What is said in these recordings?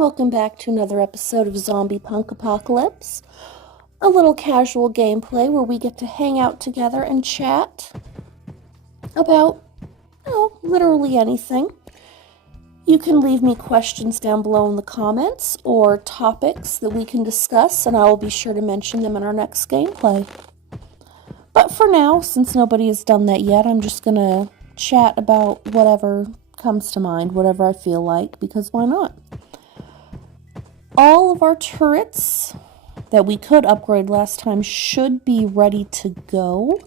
welcome back to another episode of Zombiepunk Apocalypse. A little casual gameplay where we get to hang out together and chat about, literally anything. You can leave me questions down below in the comments or topics that we can discuss, and I will be sure to mention them in our next gameplay. But for now, since nobody has done that yet, I'm just gonna chat about whatever comes to mind, whatever I feel like, because why not? All of our turrets that we could upgrade last time should be ready to go.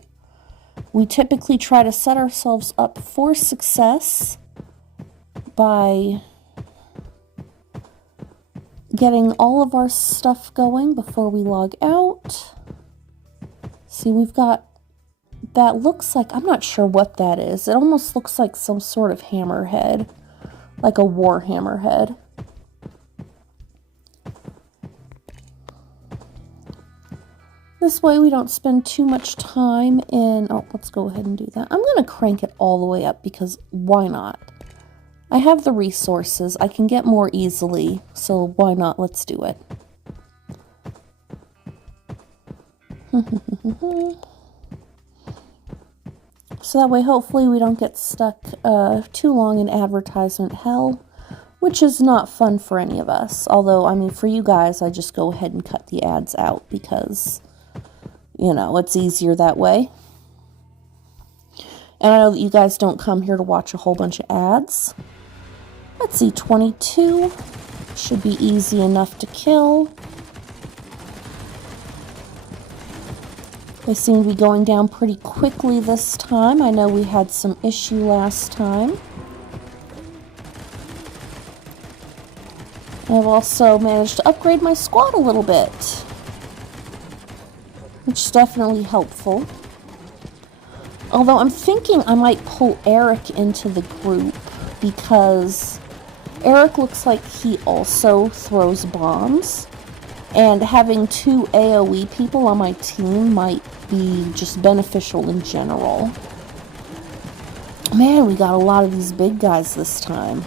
We typically try to set ourselves up for success by getting all of our stuff going before we log out. See, we've got, that looks like, I'm not sure what that is. It almost looks like some sort of hammerhead, like a war hammerhead. This way we don't spend too much time in, let's go ahead and do that. I'm going to crank it all the way up because why not? I have the resources. I can get more easily, so why not? Let's do it. So that way, hopefully, we don't get stuck too long in advertisement hell, which is not fun for any of us. Although, I mean, for you guys, I just go ahead and cut the ads out because, you know, it's easier that way. And I know that you guys don't come here to watch a whole bunch of ads. Let's see, 22 should be easy enough to kill. They seem to be going down pretty quickly this time. I know we had some issue last time. I've also managed to upgrade my squad a little bit, which is definitely helpful. Although I'm thinking I might pull Eric into the group because Eric looks like he also throws bombs. And having two AoE people on my team might be just beneficial in general. Man, we got a lot of these big guys this time.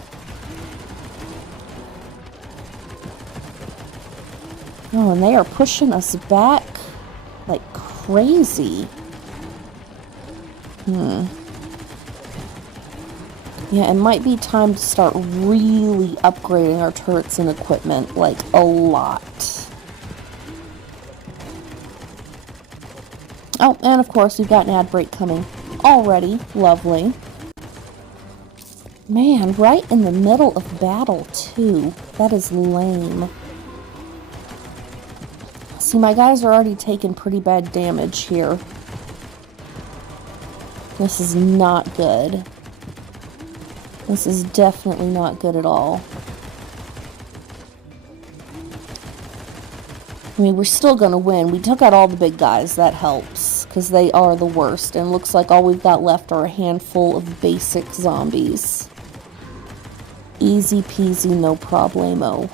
Oh, and they are pushing us back like crazy. Yeah, it might be time to start really upgrading our turrets and equipment, like a lot. Oh, and of course, we've got an ad break coming already. Lovely. Man, right in the middle of battle, too. That is lame. See, my guys are already taking pretty bad damage here. This is not good. This is definitely not good at all. I mean, we're still going to win. We took out all the big guys. That helps, because they are the worst. And looks like all we've got left are a handful of basic zombies. Easy peasy, no problemo.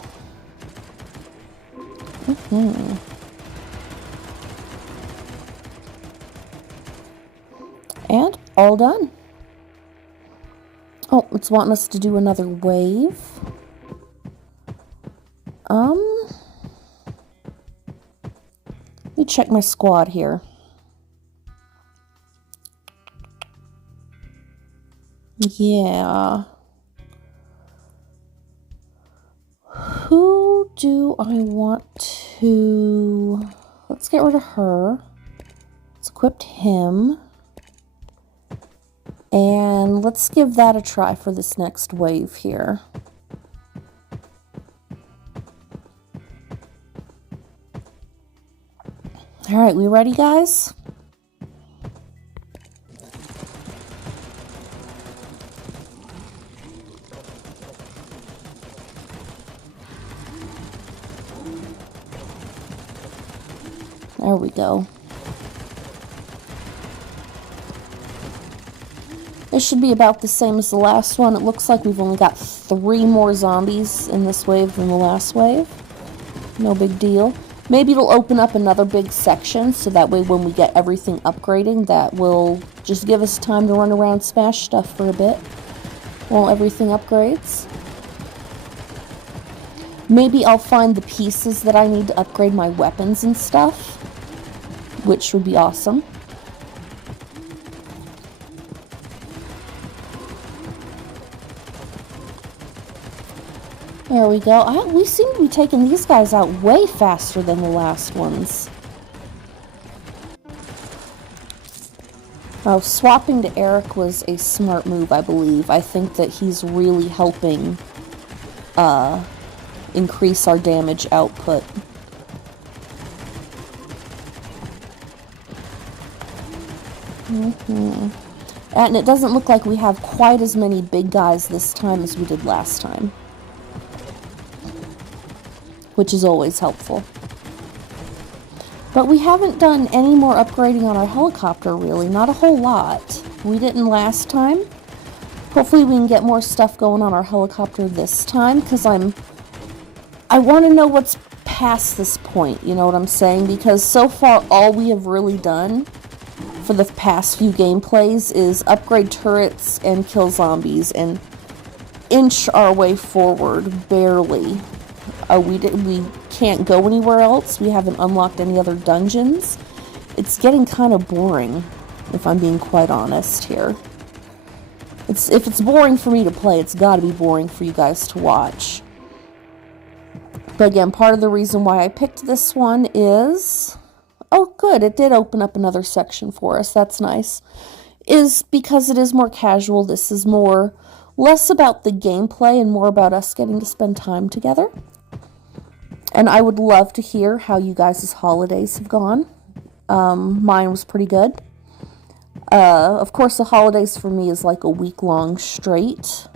And all done. Oh, it's wanting us to do another wave. Let me check my squad here. Yeah. Who do I want to... Let's get rid of her. Let's equip him. And let's give that a try for this next wave here. Alright, we ready, guys? There we go. This should be about the same as the last one. It looks like we've only got 3 more zombies in this wave than the last wave. No big deal. Maybe it'll open up another big section, so that way when we get everything upgrading, that will just give us time to run around and smash stuff for a bit while everything upgrades. Maybe I'll find the pieces that I need to upgrade my weapons and stuff, which would be awesome. There we go. We seem to be taking these guys out way faster than the last ones. Oh, swapping to Eric was a smart move, I believe. I think that he's really helping increase our damage output. And it doesn't look like we have quite as many big guys this time as we did last time, which is always helpful. But we haven't done any more upgrading on our helicopter, really. Not a whole lot. We didn't last time. Hopefully we can get more stuff going on our helicopter this time, because I want to know what's past this point, you know what I'm saying? Because so far all we have really done for the past few gameplays is upgrade turrets and kill zombies and inch our way forward, barely. We can't go anywhere else. We haven't unlocked any other dungeons. It's getting kind of boring, if I'm being quite honest here. If it's boring for me to play, it's got to be boring for you guys to watch. But again, part of the reason why I picked this one is... Oh, good, it did open up another section for us. That's nice. Is because it is more casual. This is less about the gameplay and more about us getting to spend time together. And I would love to hear how you guys' holidays have gone. Mine was pretty good. Of course, the holidays for me is like a week-long straight,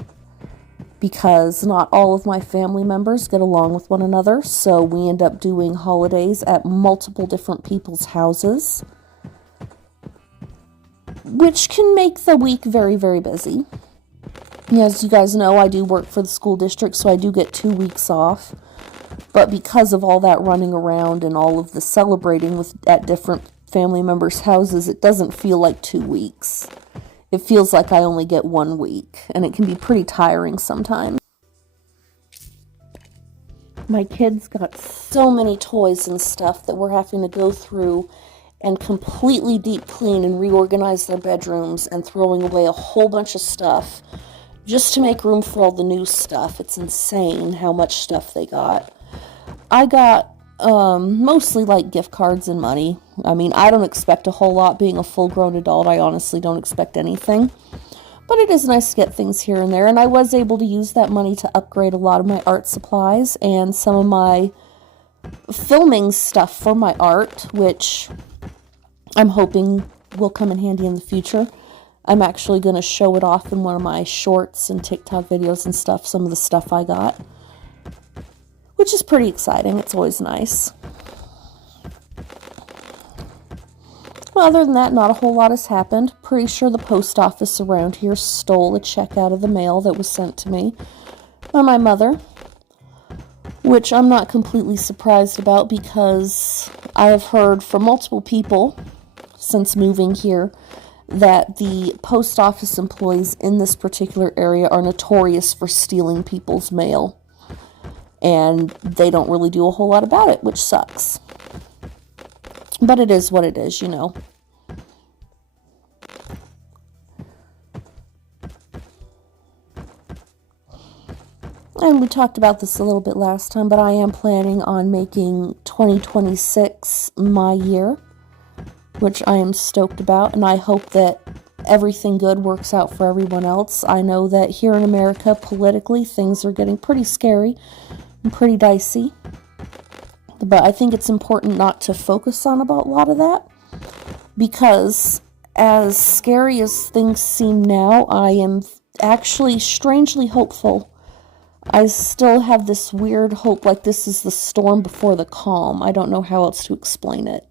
because not all of my family members get along with one another, so we end up doing holidays at multiple different people's houses, which can make the week very, very busy. As you guys know, I do work for the school district, so I do get 2 weeks off. But because of all that running around and all of the celebrating at different family members' houses, it doesn't feel like 2 weeks. It feels like I only get 1 week, and it can be pretty tiring sometimes. My kids got so many toys and stuff that we're having to go through and completely deep clean and reorganize their bedrooms, and throwing away a whole bunch of stuff just to make room for all the new stuff. It's insane how much stuff they got. I got mostly like gift cards and money. I mean, I don't expect a whole lot being a full-grown adult. I honestly don't expect anything. But it is nice to get things here and there. And I was able to use that money to upgrade a lot of my art supplies and some of my filming stuff for my art, which I'm hoping will come in handy in the future. I'm actually going to show it off in one of my shorts and TikTok videos and stuff, some of the stuff I got, which is pretty exciting. It's always nice. Well, other than that, not a whole lot has happened. Pretty sure the post office around here stole a check out of the mail that was sent to me by my mother, which I'm not completely surprised about, because I have heard from multiple people since moving here that the post office employees in this particular area are notorious for stealing people's mail. And they don't really do a whole lot about it, which sucks. But it is what it is, you know. And we talked about this a little bit last time, but I am planning on making 2026 my year, which I am stoked about, and I hope that everything good works out for everyone else. I know that here in America, politically, things are getting pretty scary and pretty dicey. But I think it's important not to focus on about a lot of that, because as scary as things seem now, I am actually strangely hopeful. I still have this weird hope, like this is the storm before the calm. I don't know how else to explain it.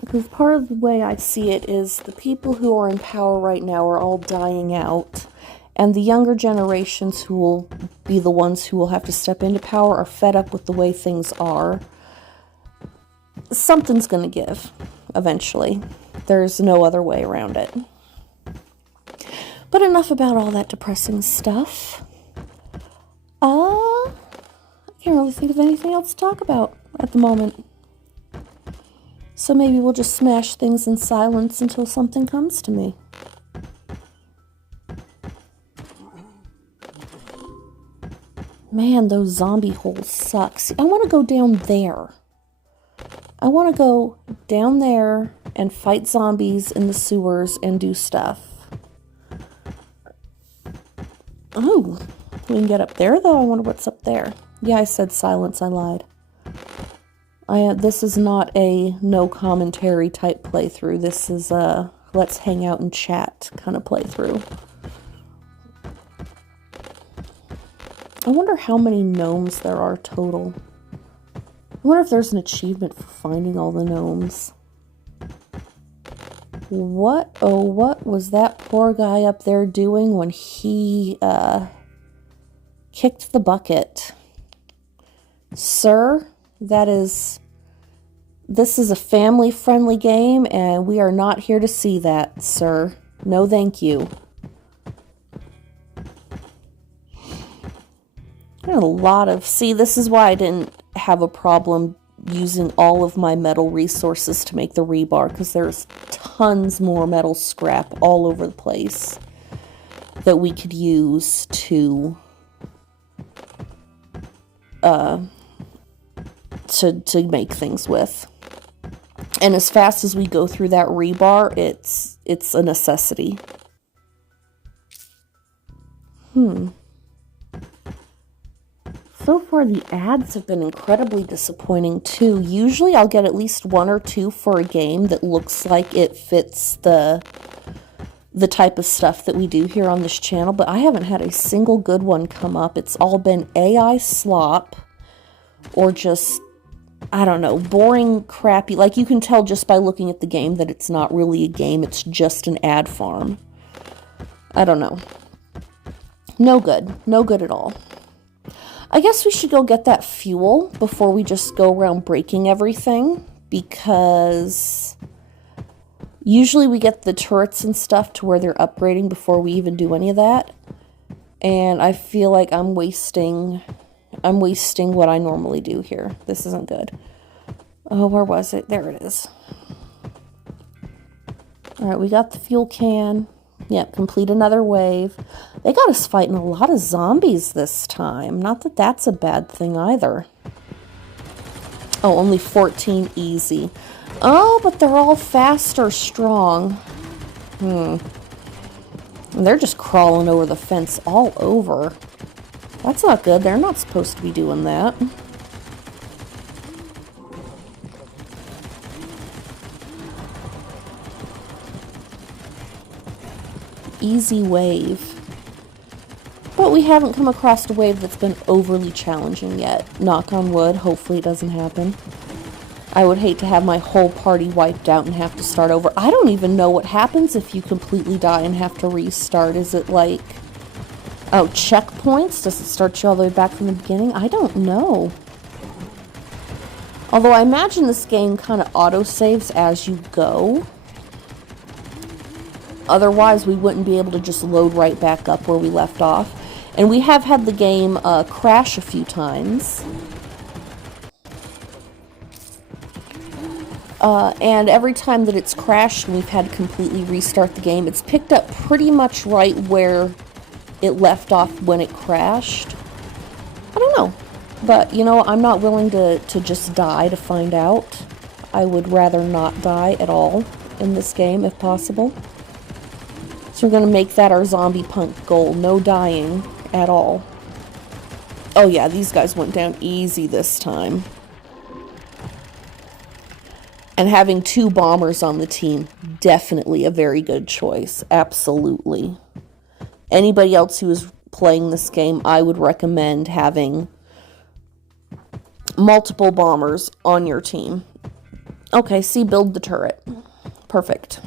Because part of the way I see it is the people who are in power right now are all dying out. And the younger generations, who will be the ones who will have to step into power, are fed up with the way things are. Something's going to give, eventually. There's no other way around it. But enough about all that depressing stuff. I can't really think of anything else to talk about at the moment. So maybe we'll just smash things in silence until something comes to me. Man, those zombie holes suck. See, I want to go down there. I want to go down there and fight zombies in the sewers and do stuff. Oh, we can get up there, though. I wonder what's up there. Yeah, I said silence. I lied. This is not a no commentary type playthrough. This is a let's hang out and chat kind of playthrough. I wonder how many gnomes there are total. I wonder if there's an achievement for finding all the gnomes. What was that poor guy up there doing when he kicked the bucket? Sir, this is a family-friendly game, and we are not here to see that, sir. No, thank you. See, this is why I didn't have a problem using all of my metal resources to make the rebar, because there's tons more metal scrap all over the place that we could use to make things with. And as fast as we go through that rebar, it's a necessity. So far, the ads have been incredibly disappointing, too. Usually, I'll get at least one or two for a game that looks like it fits the type of stuff that we do here on this channel, but I haven't had a single good one come up. It's all been AI slop, or just, I don't know, boring, crappy. Like, you can tell just by looking at the game that it's not really a game, it's just an ad farm. I don't know. No good. No good at all. I guess we should go get that fuel before we just go around breaking everything, because usually we get the turrets and stuff to where they're upgrading before we even do any of that. And I feel like I'm wasting what I normally do here. This isn't good. Oh, where was it? There it is. All right, we got the fuel can. Yep, complete another wave. They got us fighting a lot of zombies this time. Not that that's a bad thing either. Oh, only 14 easy. Oh, but they're all fast or strong. And they're just crawling over the fence all over. That's not good. They're not supposed to be doing that. Easy wave. But we haven't come across a wave that's been overly challenging yet. Knock on wood. Hopefully it doesn't happen. I would hate to have my whole party wiped out and have to start over. I don't even know what happens if you completely die and have to restart. Is it like, oh, checkpoints? Does it start you all the way back from the beginning? I don't know. Although I imagine this game kind of auto-saves as you go. Otherwise, we wouldn't be able to just load right back up where we left off. And we have had the game crash a few times. And every time that it's crashed and we've had to completely restart the game, it's picked up pretty much right where it left off when it crashed. I don't know. But, you know, I'm not willing to just die to find out. I would rather not die at all in this game, if possible. So we're going to make that our Zombiepunk goal. No dying at all. Oh yeah, these guys went down easy this time. And having 2 bombers on the team, definitely a very good choice. Absolutely. Anybody else who is playing this game, I would recommend having multiple bombers on your team. Okay, see, build the turret. Perfect.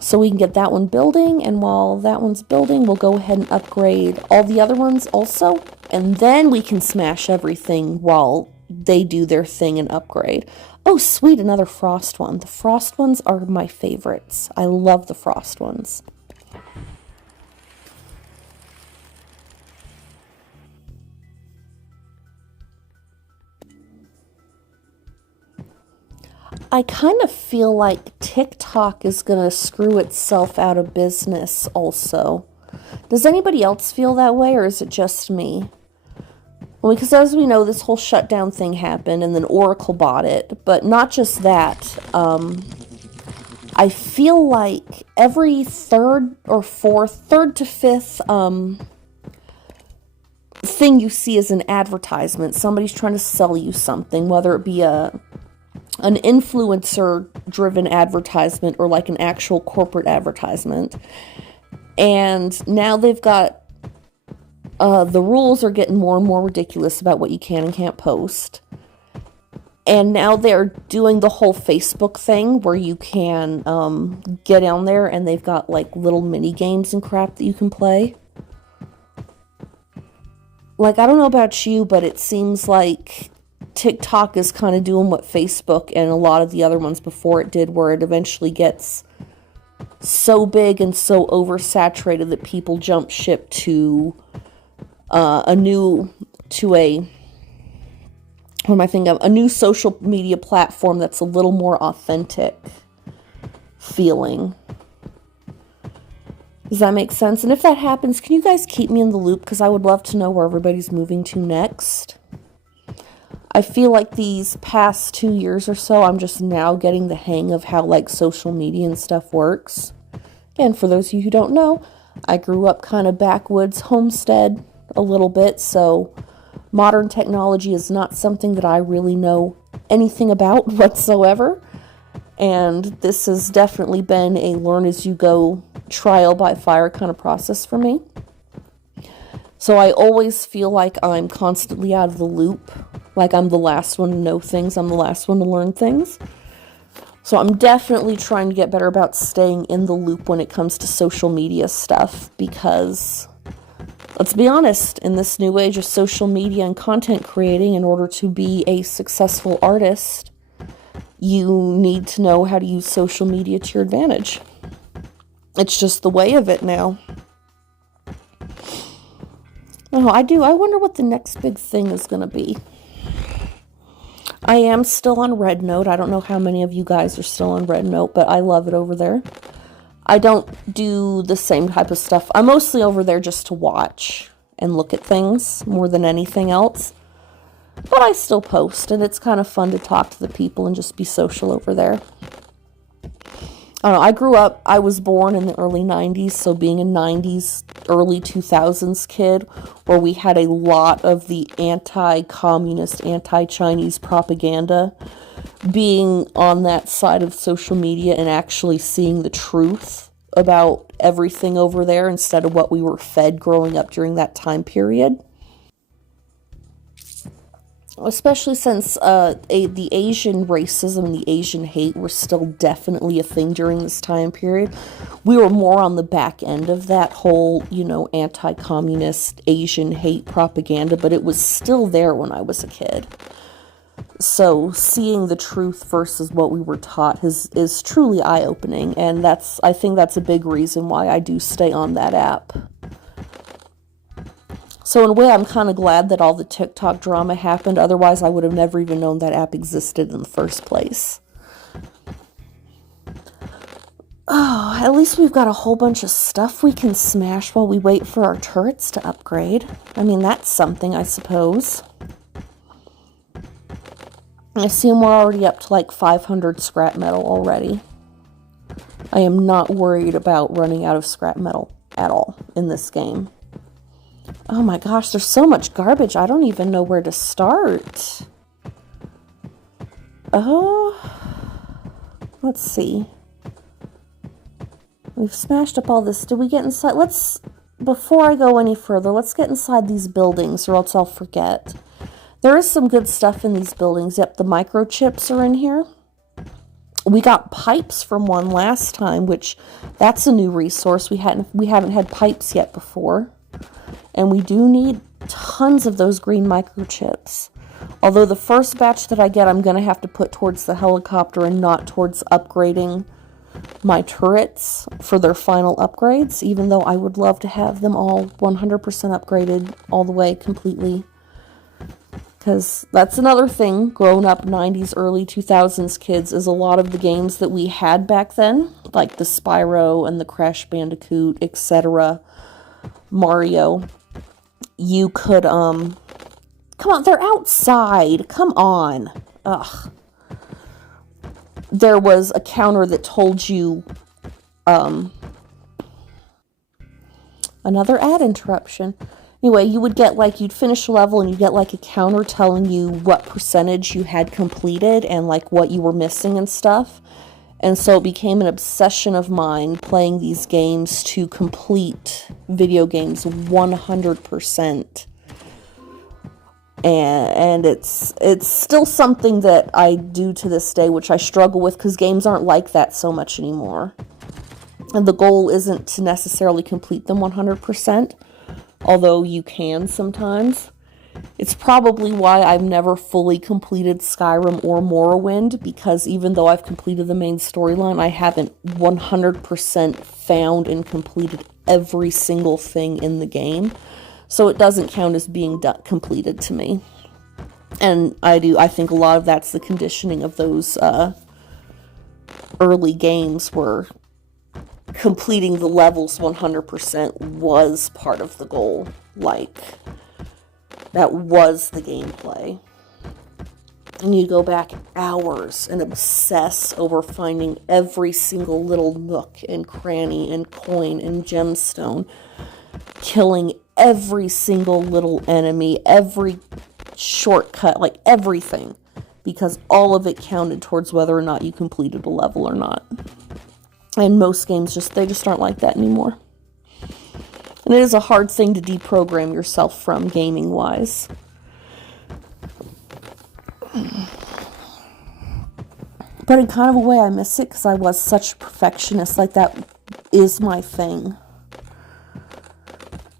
So we can get that one building, and while that one's building, we'll go ahead and upgrade all the other ones also, and then we can smash everything while they do their thing and upgrade. Oh, sweet, another frost one. The frost ones are my favorites. I love the frost ones. I kind of feel like TikTok is going to screw itself out of business also. Does anybody else feel that way, or is it just me? Well, because as we know, this whole shutdown thing happened, and then Oracle bought it. But not just that. I feel like every third to fifth thing you see is an advertisement. Somebody's trying to sell you something, whether it be an influencer-driven advertisement or like an actual corporate advertisement. And now they've got the rules are getting more and more ridiculous about what you can and can't post. And now they're doing the whole Facebook thing where you can get on there and they've got like little mini games and crap that you can play. Like, I don't know about you, but it seems like TikTok is kind of doing what Facebook and a lot of the other ones before it did, where it eventually gets so big and so oversaturated that people jump ship to a new social media platform that's a little more authentic feeling. Does that make sense? And if that happens, can you guys keep me in the loop? Because I would love to know where everybody's moving to next. I feel like these past 2 years or so, I'm just now getting the hang of how like social media and stuff works. And for those of you who don't know, I grew up kind of backwoods homestead a little bit, so modern technology is not something that I really know anything about whatsoever. And this has definitely been a learn as you go, trial by fire kind of process for me. So I always feel like I'm constantly out of the loop. Like I'm the last one to know things. I'm the last one to learn things. So I'm definitely trying to get better about staying in the loop when it comes to social media stuff. Because, let's be honest, in this new age of social media and content creating, in order to be a successful artist, you need to know how to use social media to your advantage. It's just the way of it now. Oh, I wonder what the next big thing is going to be. I am still on Red Note. I don't know how many of you guys are still on Red Note, but I love it over there. I don't do the same type of stuff. I'm mostly over there just to watch and look at things more than anything else. But I still post, and it's kind of fun to talk to the people and just be social over there. I don't know, I was born in the early 90s, so being a 90s, early 2000s kid, where we had a lot of the anti-communist, anti-Chinese propaganda, being on that side of social media and actually seeing the truth about everything over there instead of what we were fed growing up during that time period. Especially since the Asian racism and the Asian hate were still definitely a thing during this time period. We were more on the back end of that whole, anti-communist Asian hate propaganda, but it was still there when I was a kid. So seeing the truth versus what we were taught is truly eye-opening, and I think that's a big reason why I do stay on that app. So in a way, I'm kind of glad that all the TikTok drama happened. Otherwise, I would have never even known that app existed in the first place. Oh, at least we've got a whole bunch of stuff we can smash while we wait for our turrets to upgrade. I mean, that's something, I suppose. I assume we're already up to like 500 scrap metal already. I am not worried about running out of scrap metal at all in this game. Oh my gosh, there's so much garbage. I don't even know where to start. Oh, let's see. We've smashed up all this. Did we get inside? Before I go any further, let's get inside these buildings or else I'll forget. There is some good stuff in these buildings. Yep, the microchips are in here. We got pipes from one last time, which that's a new resource. We haven't had pipes yet before. And we do need tons of those green microchips. Although the first batch that I get, I'm going to have to put towards the helicopter and not towards upgrading my turrets for their final upgrades. Even though I would love to have them all 100% upgraded all the way completely. Because that's another thing, grown up 90s, early 2000s kids, is a lot of the games that we had back then, like the Spyro and the Crash Bandicoot, etc., Mario, you could, come on, they're outside, come on, ugh. There was a counter that told you, another ad interruption. Anyway, you would get, like, you'd finish a level and you'd get, like, a counter telling you what percentage you had completed and, like, what you were missing and stuff. And so it became an obsession of mine playing these games to complete video games 100%. And it's still something that I do to this day, which I struggle with because games aren't like that so much anymore. And the goal isn't to necessarily complete them 100%. Although you can sometimes. It's probably why I've never fully completed Skyrim or Morrowind, because even though I've completed the main storyline, I haven't 100% found and completed every single thing in the game. So it doesn't count as being completed to me. And I think a lot of that's the conditioning of those early games where completing the levels 100% was part of the goal. Like, that was the gameplay. And you go back hours and obsess over finding every single little nook and cranny and coin and gemstone, killing every single little enemy, every shortcut, like everything, because all of it counted towards whether or not you completed a level or not. And most games they just aren't like that anymore. And it is a hard thing to deprogram yourself from, gaming-wise. But in kind of a way, I miss it, because I was such a perfectionist. Like, that is my thing.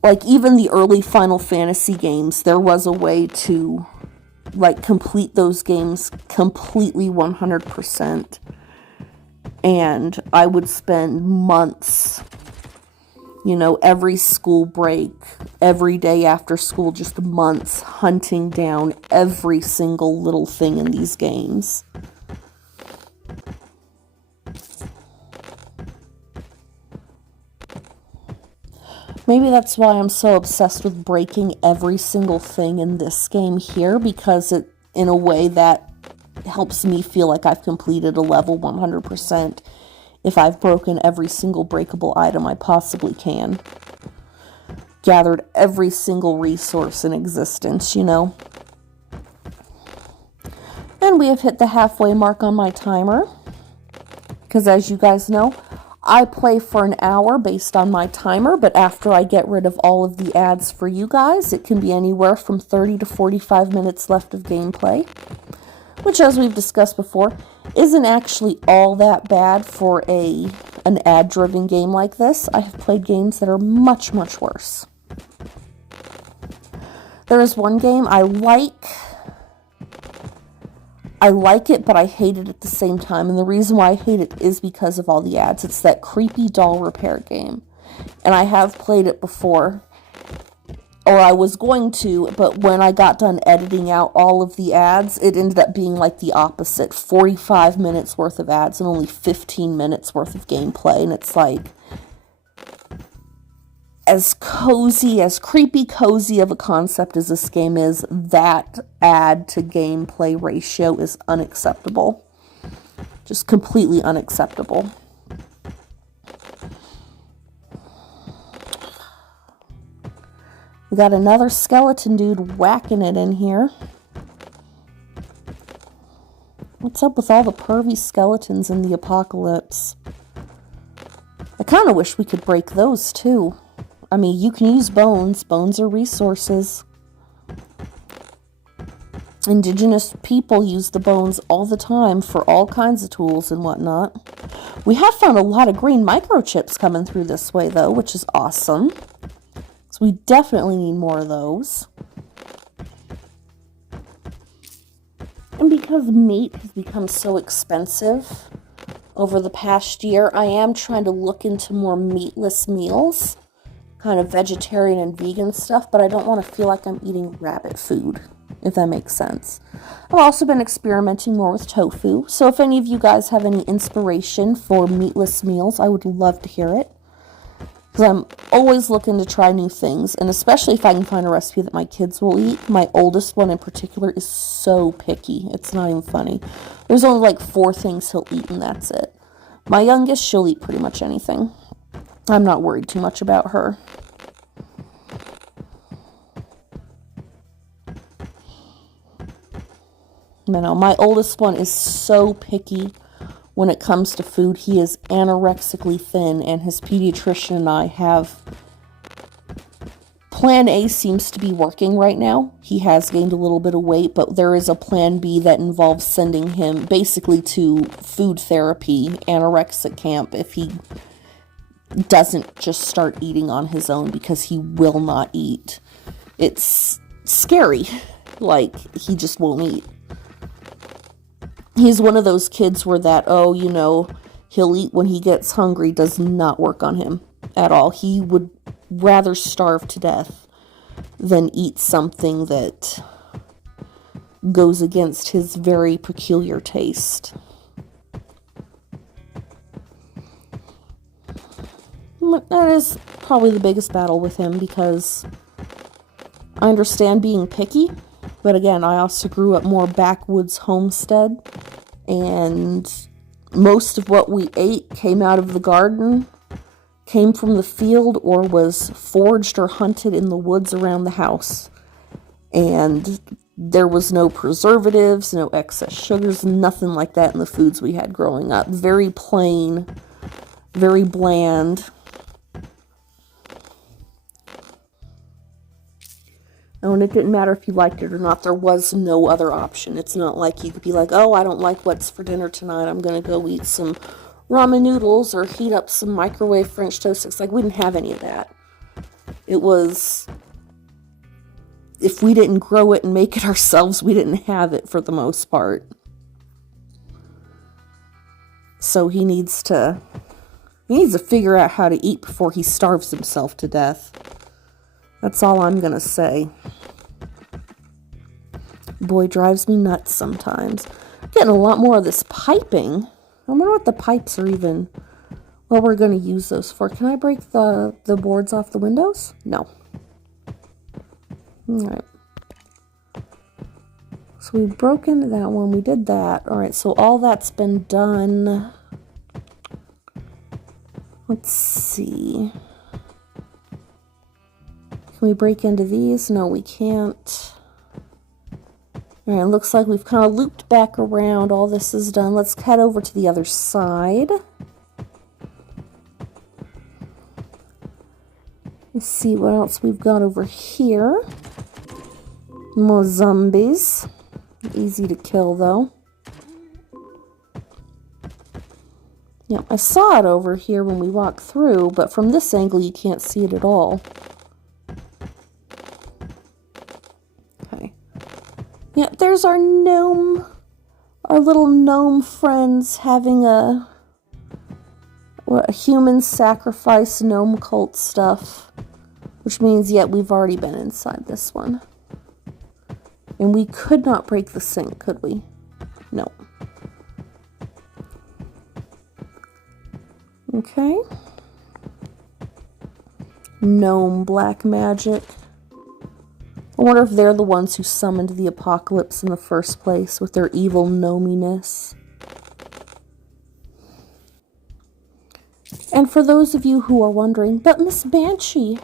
Like, even the early Final Fantasy games, there was a way to, like, complete those games completely 100%. And I would spend months, every school break, every day after school, just months hunting down every single little thing in these games. Maybe that's why I'm so obsessed with breaking every single thing in this game here, because it, in a way, that helps me feel like I've completed a level 100% if I've broken every single breakable item I possibly can. Gathered every single resource in existence, And we have hit the halfway mark on my timer. Because as you guys know, I play for an hour based on my timer, but after I get rid of all of the ads for you guys, it can be anywhere from 30 to 45 minutes left of gameplay. Which, as we've discussed before, isn't actually all that bad for an ad-driven game like this. I have played games that are much, much worse. There is one game I like it, but I hate it at the same time. And the reason why I hate it is because of all the ads. It's that creepy doll repair game. And I have played it before. Or I was going to, but when I got done editing out all of the ads, it ended up being like the opposite. 45 minutes worth of ads and only 15 minutes worth of gameplay. And it's like, as creepy cozy of a concept as this game is, that ad to gameplay ratio is unacceptable. Just completely unacceptable. We got another skeleton dude whacking it in here. What's up with all the pervy skeletons in the Apocolypse? I kind of wish we could break those too. I mean, you can use bones. Bones are resources. Indigenous people use the bones all the time for all kinds of tools and whatnot. We have found a lot of green microchips coming through this way, though, which is awesome. So we definitely need more of those. And because meat has become so expensive over the past year, I am trying to look into more meatless meals. Kind of vegetarian and vegan stuff, but I don't want to feel like I'm eating rabbit food if that makes sense. I've also been experimenting more with tofu, so if any of you guys have any inspiration for meatless meals, I would love to hear it. Because I'm always looking to try new things, and especially if I can find a recipe that my kids will eat. My oldest one in particular is so picky. It's not even funny. There's only like 4 things he'll eat, and that's it. My youngest, she'll eat pretty much anything. I'm not worried too much about her. My oldest one is so picky when it comes to food. He is anorexically thin, and his pediatrician and I have... Plan A seems to be working right now. He has gained a little bit of weight, but there is a plan B that involves sending him basically to food therapy, anorexic camp, if he doesn't just start eating on his own, because he will not eat. It's scary. Like, he just won't eat. He's one of those kids where that, he'll eat when he gets hungry does not work on him at all. He would rather starve to death than eat something that goes against his very peculiar taste. That is probably the biggest battle with him, because I understand being picky, but again, I also grew up more backwoods homestead, and most of what we ate came out of the garden, came from the field, or was foraged or hunted in the woods around the house. And there was no preservatives, no excess sugars, nothing like that in the foods we had growing up. Very plain, very bland. Oh, and it didn't matter if you liked it or not. There was no other option. It's not like you could be like, oh, I don't like what's for dinner tonight. I'm going to go eat some ramen noodles or heat up some microwave French toast sticks. Like, we didn't have any of that. It was, if we didn't grow it and make it ourselves, we didn't have it for the most part. So he needs to figure out how to eat before he starves himself to death. That's all I'm going to say. Boy drives me nuts sometimes. Getting a lot more of this piping. I wonder what the pipes are even, what we're going to use those for. Can I break the boards off the windows? No. Alright. So we broke into that one. We did that. Alright, so all that's been done. Let's see. Can we break into these? No, we can't. Alright, it looks like we've kind of looped back around. All this is done. Let's head over to the other side. Let's see what else we've got over here. More zombies. Easy to kill, though. Yeah, I saw it over here when we walked through, but from this angle you can't see it at all. Okay. Yeah, there's our gnome. Our little gnome friends having a human sacrifice gnome cult stuff. Which means, yeah, we've already been inside this one. And we could not break the sink, could we? No. Okay. Gnome black magic. I wonder if they're the ones who summoned the apocalypse in the first place with their evil gnominess. And for those of you who are wondering, but Miss Banshee,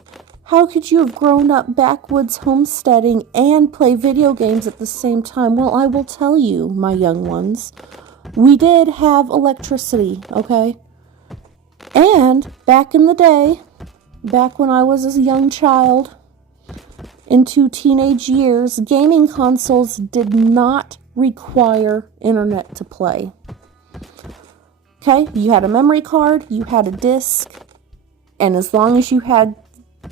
how could you have grown up backwoods homesteading and play video games at the same time? Well, I will tell you, my young ones, we did have electricity, okay? And back in the day, back when I was a young child, into teenage years, gaming consoles did not require internet to play. Okay, you had a memory card, you had a disc, and as long as you had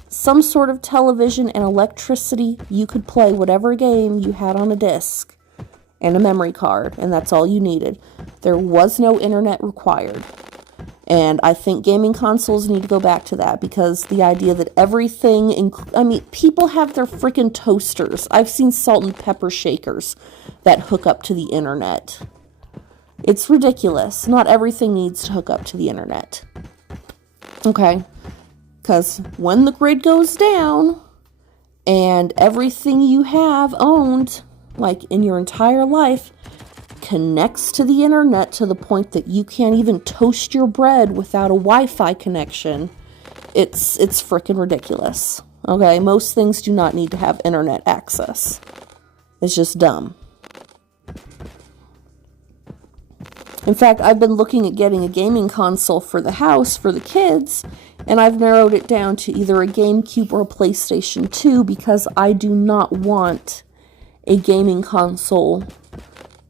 some sort of television and electricity, you could play whatever game you had on a disc and a memory card, and that's all you needed. There was no internet required. And I think gaming consoles need to go back to that, because the idea that everything, I mean, people have their freaking toasters. I've seen salt and pepper shakers that hook up to the internet. It's ridiculous. Not everything needs to hook up to the internet. Okay? Because when the grid goes down and everything you have owned, like in your entire life, connects to the internet to the point that you can't even toast your bread without a Wi-Fi connection, it's freaking ridiculous. Okay? Most things do not need to have internet access. It's just dumb. In fact, I've been looking at getting a gaming console for the house for the kids, and I've narrowed it down to either a GameCube or a PlayStation 2, because I do not want a gaming console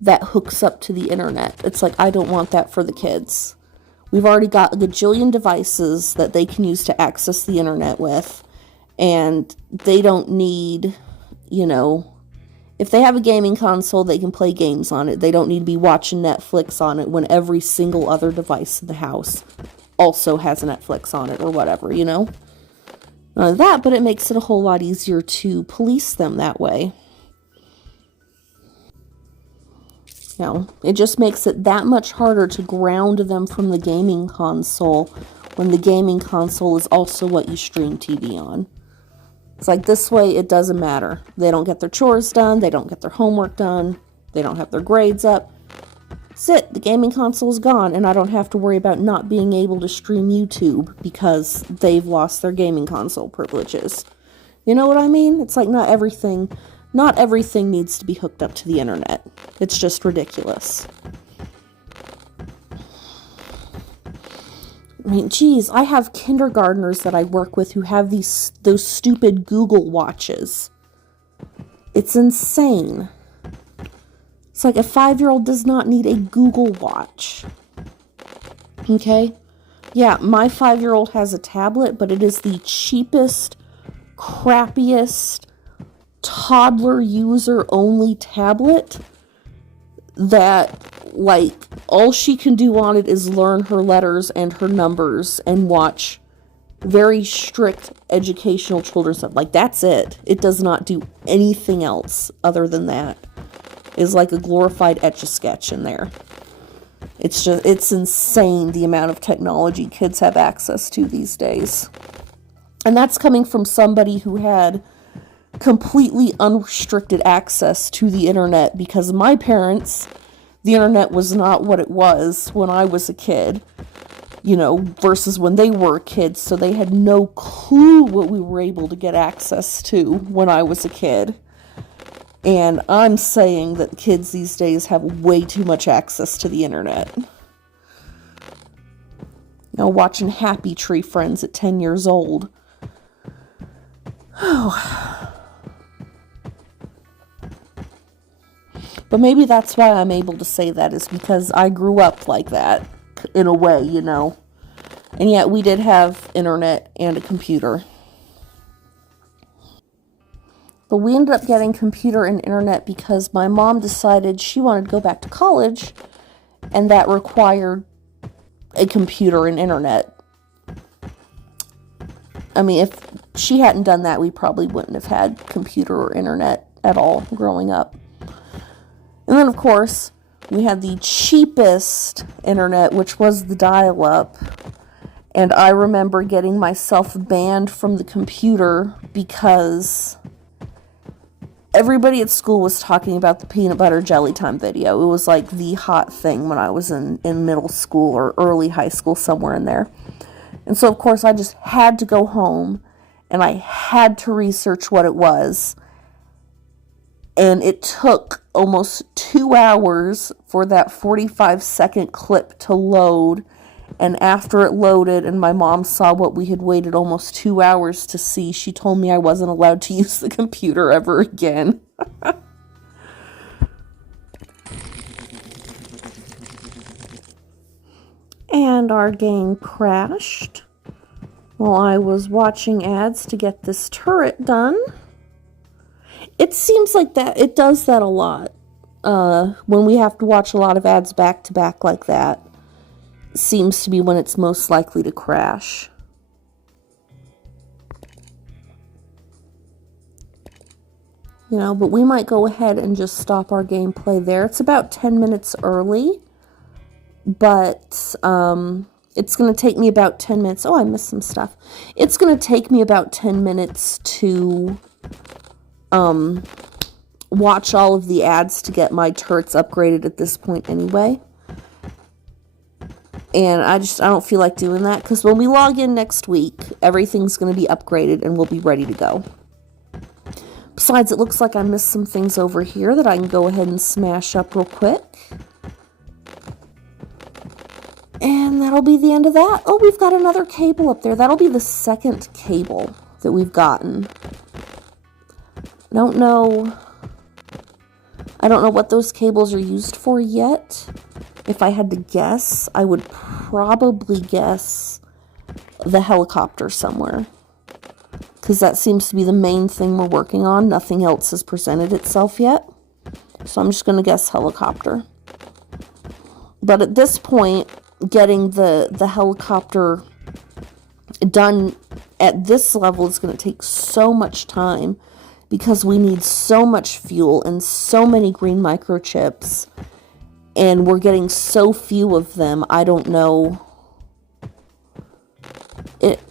that hooks up to the internet. It's like, I don't want that for the kids. We've already got a gajillion devices that they can use to access the internet with, and they don't need, if they have a gaming console, they can play games on it. They don't need to be watching Netflix on it when every single other device in the house also has Netflix on it or whatever, Not only that, but it makes it a whole lot easier to police them that way. It just makes it that much harder to ground them from the gaming console when the gaming console is also what you stream TV on. It's like, this way it doesn't matter. They don't get their chores done, they don't get their homework done, they don't have their grades up. That's it, the gaming console's gone, and I don't have to worry about not being able to stream YouTube because they've lost their gaming console privileges. You know what I mean? It's like, not everything needs to be hooked up to the internet. It's just ridiculous. I mean, geez, I have kindergartners that I work with who have those stupid Google watches. It's insane. It's like, a 5-year-old does not need a Google watch. Okay? Yeah, my 5-year-old has a tablet, but it is the cheapest, crappiest, toddler user only tablet that, like, all she can do on it is learn her letters and her numbers and watch very strict educational children's stuff. Like, that's it. It does not do anything else other than that. It's like a glorified Etch-a-Sketch in there. It's insane the amount of technology kids have access to these days. And that's coming from somebody who had completely unrestricted access to the internet, because my parents, the internet was not what it was when I was a kid, versus when they were kids, so they had no clue what we were able to get access to when I was a kid. And I'm saying that kids these days have way too much access to the internet. Watching Happy Tree Friends at 10 years old. Oh. But maybe that's why I'm able to say that, is because I grew up like that, in a way, And yet we did have internet and a computer. But we ended up getting computer and internet because my mom decided she wanted to go back to college, and that required a computer and internet. I mean, if she hadn't done that, we probably wouldn't have had computer or internet at all growing up. And then, of course, we had the cheapest internet, which was the dial-up. And I remember getting myself banned from the computer because everybody at school was talking about the peanut butter jelly time video. It was like the hot thing when I was in middle school or early high school, somewhere in there. And so, of course, I just had to go home and I had to research what it was. And it took almost 2 hours for that 45-second clip to load. And after it loaded and my mom saw what we had waited almost 2 hours to see, she told me I wasn't allowed to use the computer ever again. And our game crashed while I was watching ads to get this turret done. It seems like that it does that a lot when we have to watch a lot of ads back to back like that. seems to be when it's most likely to crash. You know, but we might go ahead and just stop our gameplay there. It's about 10 minutes early, but it's going to take me about 10 minutes. Oh, I missed some stuff. It's going to take me about 10 minutes to watch all of the ads to get my turrets upgraded at this point anyway. And I don't feel like doing that, because when we log in next week, everything's going to be upgraded and we'll be ready to go. Besides, it looks like I missed some things over here that I can go ahead and smash up real quick. And that'll be the end of that. Oh, we've got another cable up there. That'll be the second cable that we've gotten. I don't know what those cables are used for yet. If I had to guess, I would probably guess the helicopter somewhere, because that seems to be the main thing we're working on. Nothing else has presented itself yet. So I'm just going to guess helicopter. But at this point, getting the helicopter done at this level is going to take so much time, because we need so much fuel and so many green microchips, and we're getting so few of them. I don't know.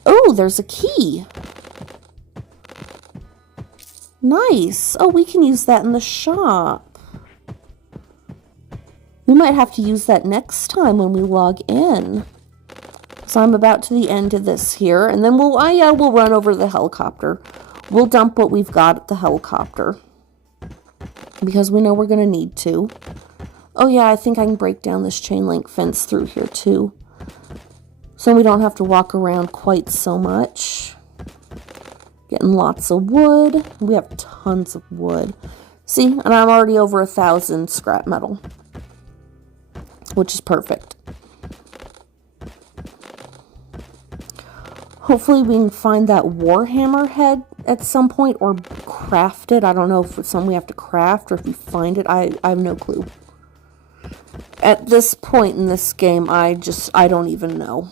Oh, there's a key. Nice. Oh, we can use that in the shop. We might have to use that next time when we log in. So I'm about to the end of this here, and then we'll run over to the helicopter. We'll dump what we've got at the helicopter, because we know we're going to need to. Oh yeah, I think I can break down this chain link fence through here too, so we don't have to walk around quite so much. Getting lots of wood. We have tons of wood. See, and I'm already over 1,000 scrap metal, which is perfect. Hopefully we can find that Warhammer head at some point, or craft it. I don't know if it's something we have to craft, or if we find it. I have no clue. At this point in this game, I don't even know.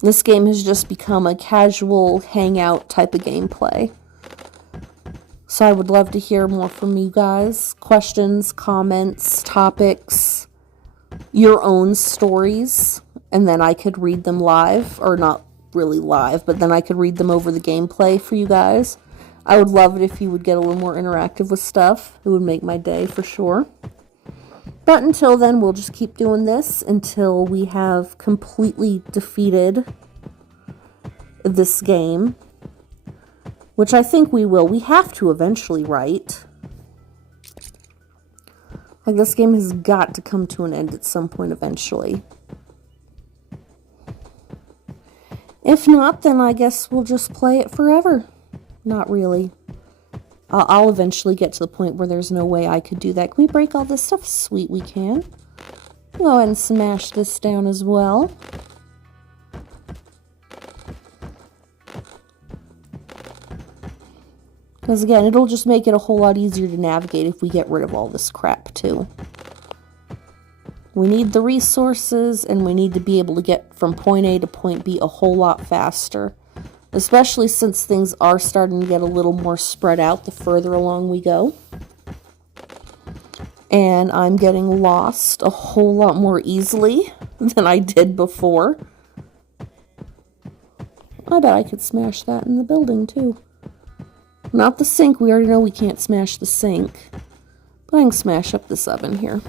This game has just become a casual hangout type of gameplay. So I would love to hear more from you guys. Questions, comments, topics, your own stories, and then I could read them live, or not really live, but then I could read them over the gameplay for you guys. I would love it if you would get a little more interactive with stuff. It would make my day for sure. But until then, we'll just keep doing this until we have completely defeated this game, which I think we will. We have to eventually, right? Like, this game has got to come to an end at some point eventually. If not, then I guess we'll just play it forever. Not really. I'll eventually get to the point where there's no way I could do that. Can we break all this stuff? Sweet, we can. Go ahead and smash this down as well. Because again, it'll just make it a whole lot easier to navigate if we get rid of all this crap too. We need the resources, and we need to be able to get from point A to point B a whole lot faster. Especially since things are starting to get a little more spread out the further along we go. And I'm getting lost a whole lot more easily than I did before. I bet I could smash that in the building too. Not the sink. We already know we can't smash the sink. But I can smash up this oven here.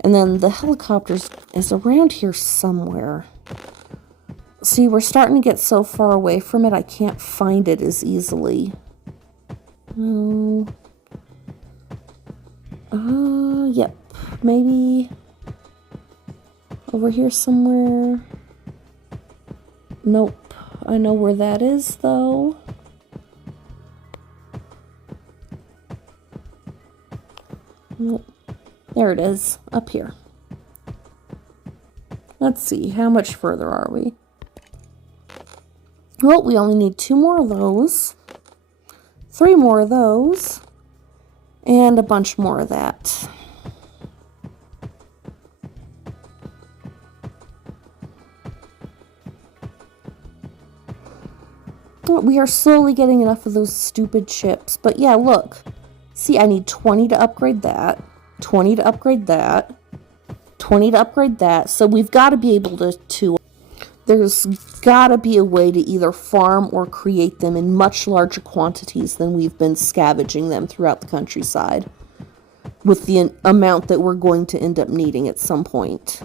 And then the helicopter is around here somewhere. See, we're starting to get so far away from it, I can't find it as easily. Oh. Yep. Maybe over here somewhere. Nope. I know where that is, though. Nope. There it is, up here. Let's see, how much further are we? Well, we only need 2 more of those. 3 more of those. And a bunch more of that. We are slowly getting enough of those stupid chips. But yeah, look. See, I need 20 to upgrade that. 20 to upgrade that. 20 to upgrade that. So we've got to be able to there's got to be a way to either farm or create them in much larger quantities than we've been scavenging them throughout the countryside, with the amount that we're going to end up needing at some point.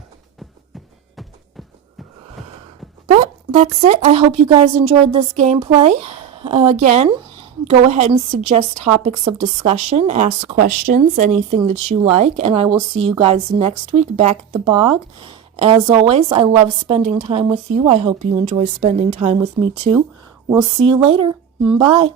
But that's it. I hope you guys enjoyed this gameplay. Again, go ahead and suggest topics of discussion, ask questions, anything that you like, and I will see you guys next week back at the bog. As always, I love spending time with you. I hope you enjoy spending time with me too. We'll see you later. Bye.